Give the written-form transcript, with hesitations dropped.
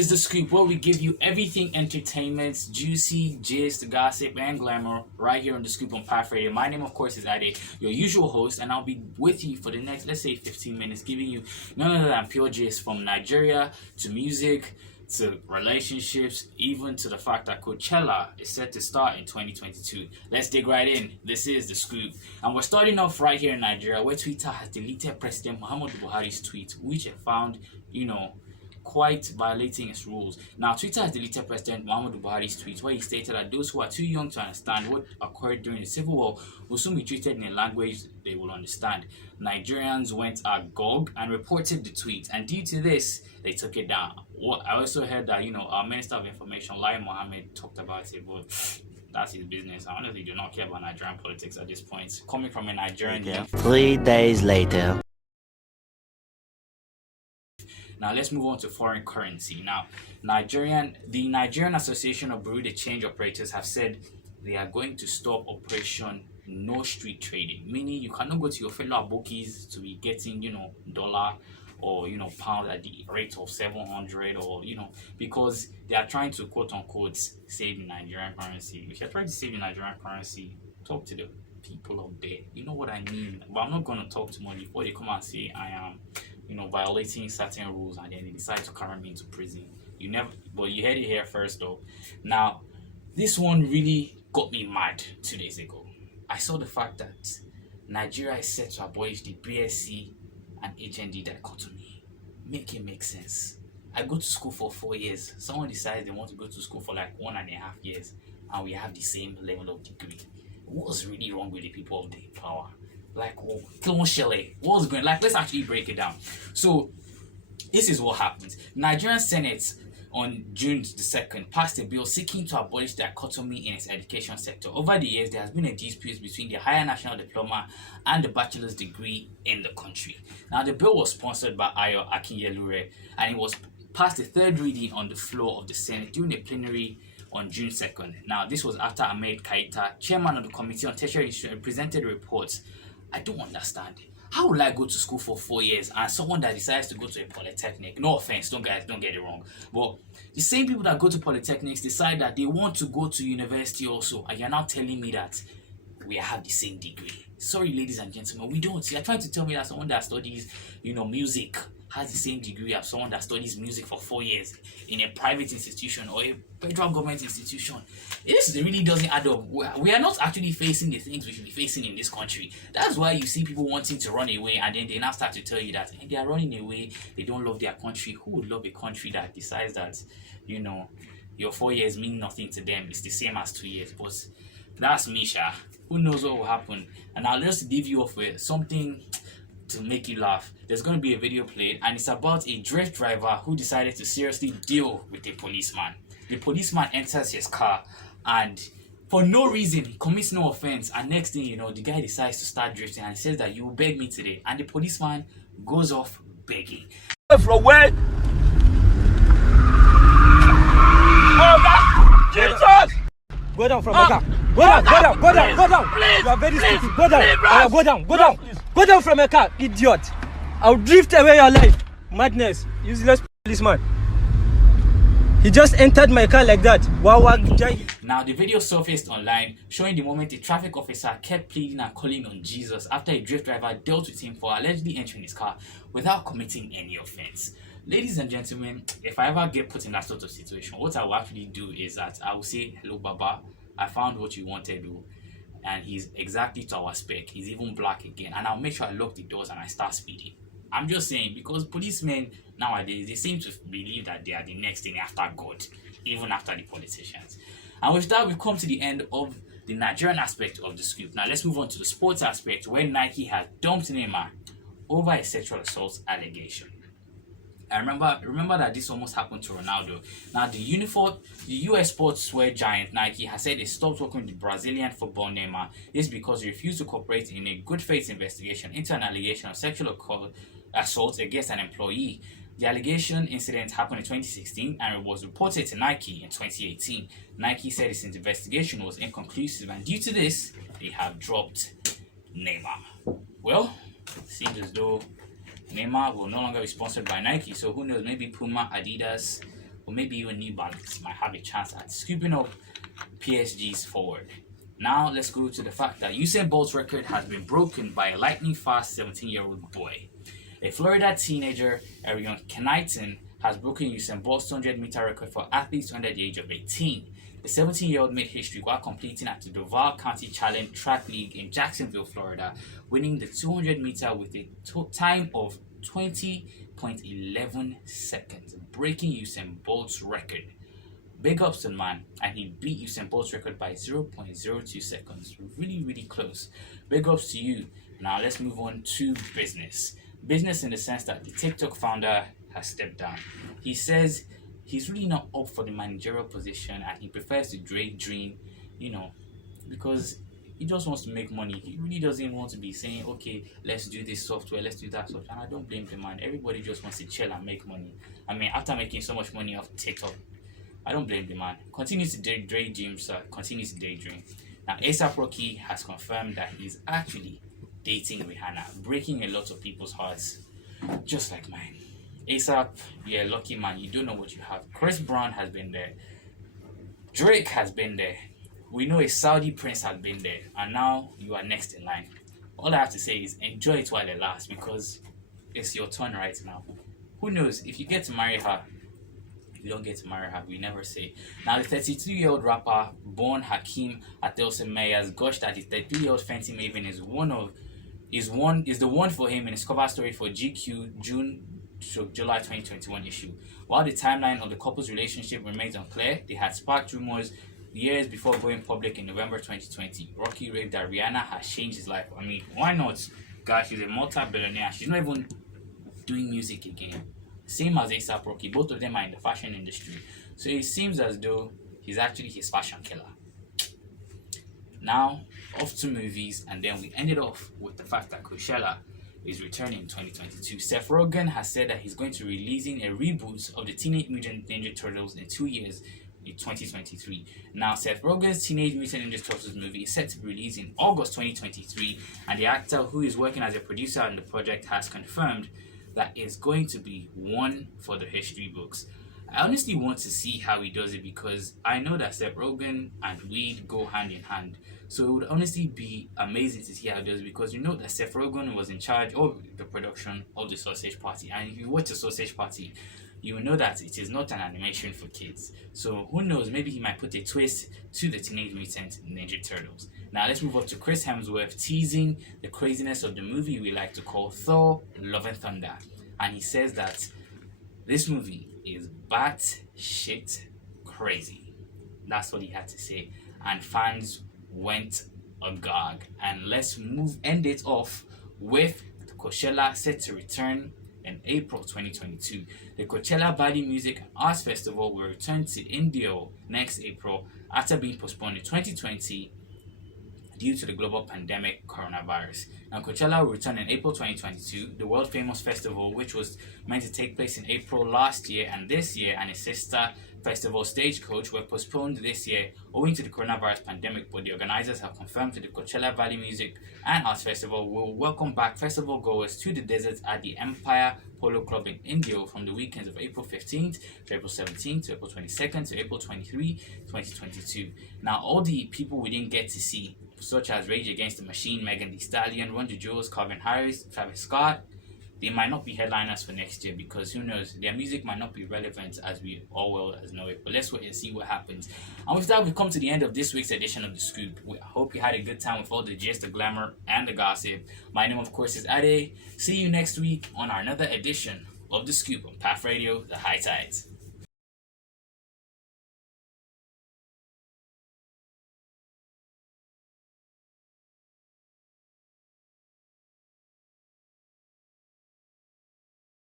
is The Scoop, where we give you everything entertainment, juicy, gist, gossip, and glamour right here on The Scoop on Path Radio. My name, of course, is Adeyy, your usual host, and I'll be with you for the next, let's say, 15 minutes, giving you none other than pure gist from Nigeria to music to relationships, even to the fact that Coachella is set to start in 2022. Let's dig right in. This is The Scoop. And we're starting off right here in Nigeria, where Twitter has deleted President Muhammadu Buhari's tweet, which it found, quite violating its rules. Now, Twitter has deleted President Muhammadu Buhari's tweet, where he stated that those who are too young to understand what occurred during the Civil War will soon be treated in a language they will understand. Nigerians went agog and reported the tweet, and due to this, they took it down. I also heard that, our Minister of Information, Lai Mohammed, talked about it, but that's his business. I honestly do not care about Nigerian politics at this point. Coming from a Nigerian... 3 days later. Now, let's move on to foreign currency. Now, the Nigerian Association of Bureau de Change Operators have said they are going to stop Operation No Street Trading, meaning you cannot go to your fellow abokis to be getting, dollar or, pound at the rate of 700 or, because they are trying to, quote unquote, save the Nigerian currency. If you're trying to save the Nigerian currency, talk to the people out there. You know what I mean? But I'm not going to talk too much before they come and say I am, violating certain rules, and then they decide to carry me into prison. You heard it here first though. Now, this one really got me mad 2 days ago. I saw the fact that Nigeria is set to abolish the BSc and HND dichotomy. Make it make sense. I go to school for 4 years. Someone decides they want to go to school for like 1.5 years, and we have the same level of degree. What's really wrong with the people of the power? Like, what's going? Like, let's actually break it down. So, this is what happens. Nigerian Senate on June the 2nd passed a bill seeking to abolish dichotomy in its education sector. Over the years, there has been a dispute between the higher national diploma and the bachelor's degree in the country. Now, the bill was sponsored by Ayo Akinyelure, and it was passed the third reading on the floor of the Senate during a plenary on June 2nd. Now, this was after Ahmed Kaita, chairman of the Committee on Tertiary Institutions, presented reports. I don't understand. How will I go to school for 4 years and someone that decides to go to a polytechnic, no offense, don't get it wrong, but the same people that go to polytechnics decide that they want to go to university also, and you're now telling me that we have the same degree? Sorry, ladies and gentlemen, we don't. You're trying to tell me that someone that studies, music has the same degree as someone that studies music for 4 years in a private institution or a federal government institution. This really doesn't add up. We are not actually facing the things we should be facing in this country. That's why you see people wanting to run away, and then they now start to tell you that they are running away, they don't love their country. Who would love a country that decides that, your 4 years mean nothing to them? It's the same as 2 years. But that's Misha. Who knows what will happen? And I'll just leave you off with something to make you laugh. There's going to be a video played, and it's about a drift driver who decided to seriously deal with a policeman. The policeman enters his car, and for no reason, he commits no offense, and next thing you know, the guy decides to start drifting, and he says that you will beg me today, and the policeman goes off begging. From where? Oh, God! Jesus! Go down from the car. Go down. Please, You are very please, stupid. Go down. please, bros. Go down. Please. Go down from a car, idiot. I'll drift away your life. Madness. Useless policeman. He just entered my car like that. Wow. Now, the video surfaced online showing the moment the traffic officer kept pleading and calling on Jesus after a drift driver dealt with him for allegedly entering his car without committing any offense. Ladies and gentlemen, if I ever get put in that sort of situation, what I will actually do is that I will say, hello, Baba, I found what you wanted to, and he's exactly to our spec. He's even black again, and I'll make sure I lock the doors and I start speeding. I'm just saying, because policemen nowadays, they seem to believe that they are the next thing after God, even after the politicians. And with that, we've come to the end of the Nigerian aspect of the scoop. Now, let's move on to the sports aspect, where Nike has dumped Neymar over a sexual assault allegation. I remember that this almost happened to Ronaldo. Now, the US sportswear giant Nike has said it stopped working with the Brazilian football Neymar. This is because he refused to cooperate in a good faith investigation into an allegation of sexual assault against an employee. The allegation incident happened in 2016 and it was reported to Nike in 2018. Nike said its investigation was inconclusive, and due to this, they have dropped Neymar. Well, it seems as though Neymar will no longer be sponsored by Nike, so who knows, maybe Puma, Adidas or maybe even New Balance might have a chance at scooping up PSG's forward. Now let's go to the fact that Usain Bolt's record has been broken by a lightning-fast 17-year-old boy. A Florida teenager, Arion Knighton, has broken Usain Bolt's 200-meter record for athletes under the age of 18. The 17-year-old made history while competing at the Duval County Challenge Track League in Jacksonville, Florida, winning the 200-meter with a time of 20.11 seconds, breaking Usain Bolt's record. Big ups to the man, and he beat Usain Bolt's record by 0.02 seconds. Really, really close. Big ups to you. Now let's move on to business. Business in the sense that the TikTok founder has stepped down. He says he's really not up for the managerial position and he prefers to dream, because he just wants to make money. He really doesn't want to be saying, okay, let's do this software, let's do that software. And I don't blame the man. Everybody just wants to chill and make money. I mean, after making so much money off TikTok, I don't blame the man. Continues to daydream, sir. Continues to daydream. Now, A$AP Rocky has confirmed that he's actually dating Rihanna, breaking a lot of people's hearts, just like mine. A$AP, you're a lucky man. You don't know what you have. Chris Brown has been there. Drake has been there. We know a Saudi prince has been there. And now you are next in line. All I have to say is enjoy it while it lasts, because it's your turn right now. Who knows? If you get to marry her, you don't get to marry her, we never say. Now, the 32-year-old rapper Born Hakeem Adelson has gushed that his 33-year-old Fenty Maven is the one for him in his cover story for GQ June to July 2021 issue. While the timeline of the couple's relationship remains unclear, they had sparked rumors years before going public in November 2020. Rocky raved that Rihanna has changed his life. I mean, why not? Guys, she's a multi-billionaire. She's not even doing music again. Same as A$AP Rocky, both of them are in the fashion industry. So it seems as though he's actually his fashion killer. Now, off to movies, and then we ended off with the fact that Coachella is returning in 2022. Seth Rogen has said that he's going to be releasing a reboot of the Teenage Mutant Ninja Turtles in 2 years, in 2023. Now, Seth Rogen's Teenage Mutant Ninja Turtles movie is set to be released in August 2023, and the actor who is working as a producer on the project has confirmed that is going to be one for the history books. I honestly want to see how he does it, because I know that Seth Rogen and weed go hand in hand. So it would honestly be amazing to see how he does it, because you know that Seth Rogen was in charge of the production of the Sausage Party. And if you watch the Sausage Party, you will know that it is not an animation for kids. So who knows, maybe he might put a twist to the Teenage Mutant Ninja Turtles. Now let's move up to Chris Hemsworth teasing the craziness of the movie we like to call Thor: Love and Thunder. And he says that this movie is bat-shit crazy. That's what he had to say. And fans went agog. And let's end it off with the Coachella set to return in April 2022. The Coachella Valley Music and Arts Festival will return to India next April after being postponed in 2020 due to the global pandemic coronavirus. Now, Coachella will return in April 2022. The world famous festival, which was meant to take place in April last year and this year, and its sister festival Stagecoach were postponed this year owing to the coronavirus pandemic, but the organizers have confirmed that the Coachella Valley Music and Arts Festival will welcome back festival goers to the desert at the Empire Polo Club in Indio from the weekends of April 15th to April 17th to April 22nd to April 23, 2022. Now, all the people we didn't get to see, such as Rage Against the Machine, Megan Thee Stallion, Run the Jewels, Calvin Harris, Travis Scott, they might not be headliners for next year, because who knows, their music might not be relevant as we all well as know it. But let's wait and see what happens. And with that, we've come to the end of this week's edition of The Scoop. We hope you had a good time with all the gist, the glamour, and the gossip. My name, of course, is Adeyy. See you next week on another edition of The Scoop on Path Radio, The High Tides.